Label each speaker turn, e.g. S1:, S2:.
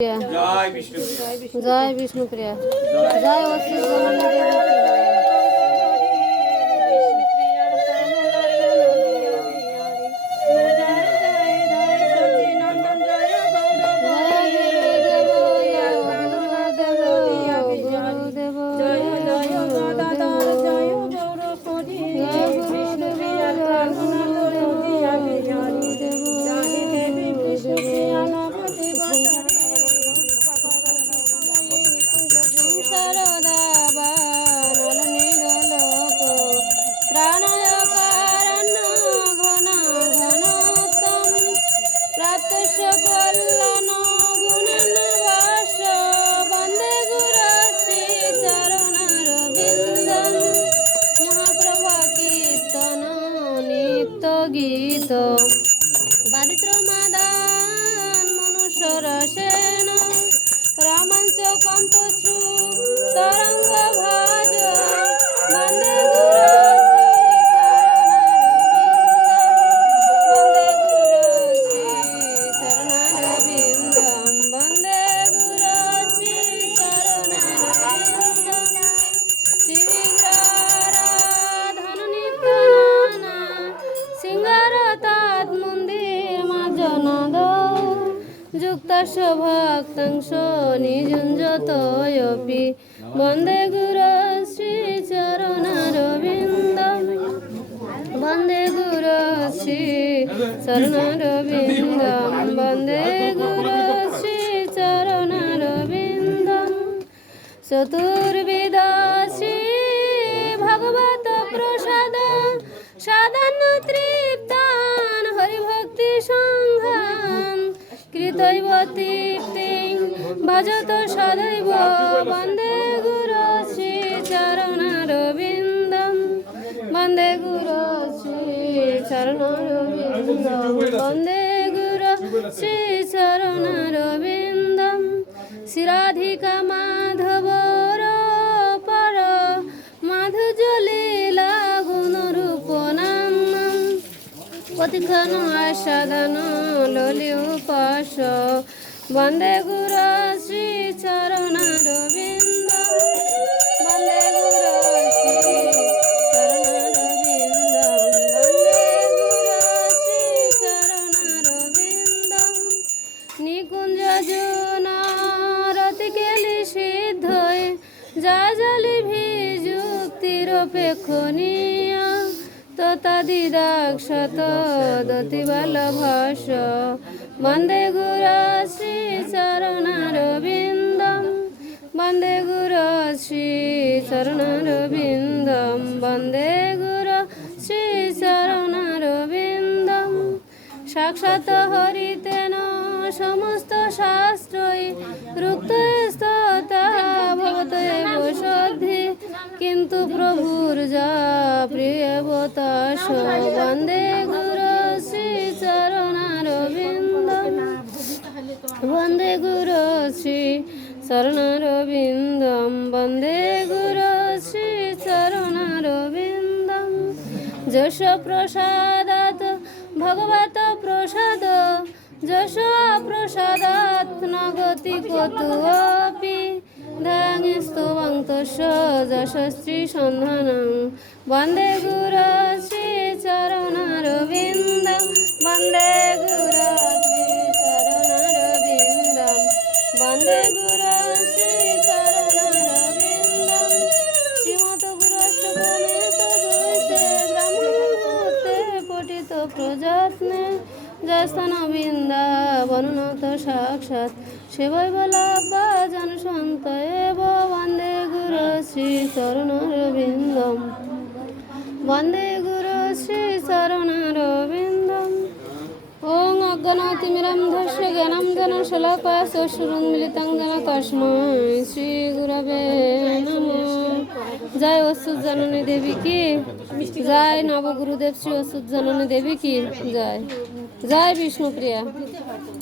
S1: প্রিয়া
S2: জয় বিষ্ণু
S1: জয় বিষ্ণু প্রিয়া জয় গীত। যুক্তস্য ভক্তাংশ নিযুঞ্জতয়পি বন্দে গুরু শ্রী চরণারবিন্দম বন্দে গুরু শ্রী চরণারবিন্দম বন্দে গুরু শ্রী চতুর্বিদ ভজত সদৈব বন্দে গুরু শ্রী চরণারবিন্দম। বন্দে গুরু শ্রী চরণারবিন্দম। বন্দে গুরু শ্রী চরণারবিন্দম। শিরাধিকা মাধবর পর মাধুর্য লীলা গুণ রূপ নাম প্রতিক্ষণ আস্বাদন ললি উপাস বন্দে গুরু শ্রী চরণারবিন্দ। বন্দে গুরু শ্রী চরণারবিন্দ। বন্দে গুরু শ্রী চরণারবিন্দ। নিকুঞ্জ রতি কেলি সিদ্ধ জলি পেক্ষণীয় ততাদিদাক্ষত দতিবাল ভাস বন্দে গুর শ্রী চরণারবিন্দম বন্দে গুর শ্রী চরণারবিন্দম বন্দে গুর শ্রী চরণারবিন্দম সাক্ষাৎ হরিতেন সমস্ত শাস্ত্রই। রুক্ত স্ততা ভবত কিন্তু প্রভুর যা প্রিয়বতাস বন্দে গুরু শ্রী চরণারবিন্দ। বন্দে গুরু শ্রী চরণারবিন্দম বন্দে গুরু শ্রী চরণারবিন্দম যশ প্রসাদাত, ভগবত প্রসাদ। যশ প্রসাদাত, নগতি কতুপি ধাঙস্তবং তস্য যশস্ত্রী সন্ধানং বন্দে গুরু শ্রী চরণারবিন্দম বন্দে গুরু শ্রী চরণারবিন্দম বন্দে গুরু শ্রী চরণারবিন্দম শ্রীমত গুরুষ্টকমে তদুতে ব্রহ্মতে পঠিত প্রযত্নে যস্থান বৃন্দাবনত সাক্ষাৎ সেবৈ বলাব্বা জনসন্ত এব বন্দে গুরু শ্রী চরণারবিন্দম। বন্দে গুরু শ্রী চরণারবিন্দম। ওং অজ্ঞানাতিমিরম ধস্য জ্ঞানম জন শলাকায় চক্ষুরুন্মিলিতং যেন তস্মৈ শ্রী গুরবে নমঃ। জয় অসুর জননী দেবী কি? জয় নবগুরুদেব শ্রী অসুর জননী দেবী কি? জয়। জয় বিষ্ণুপ্রিয়া।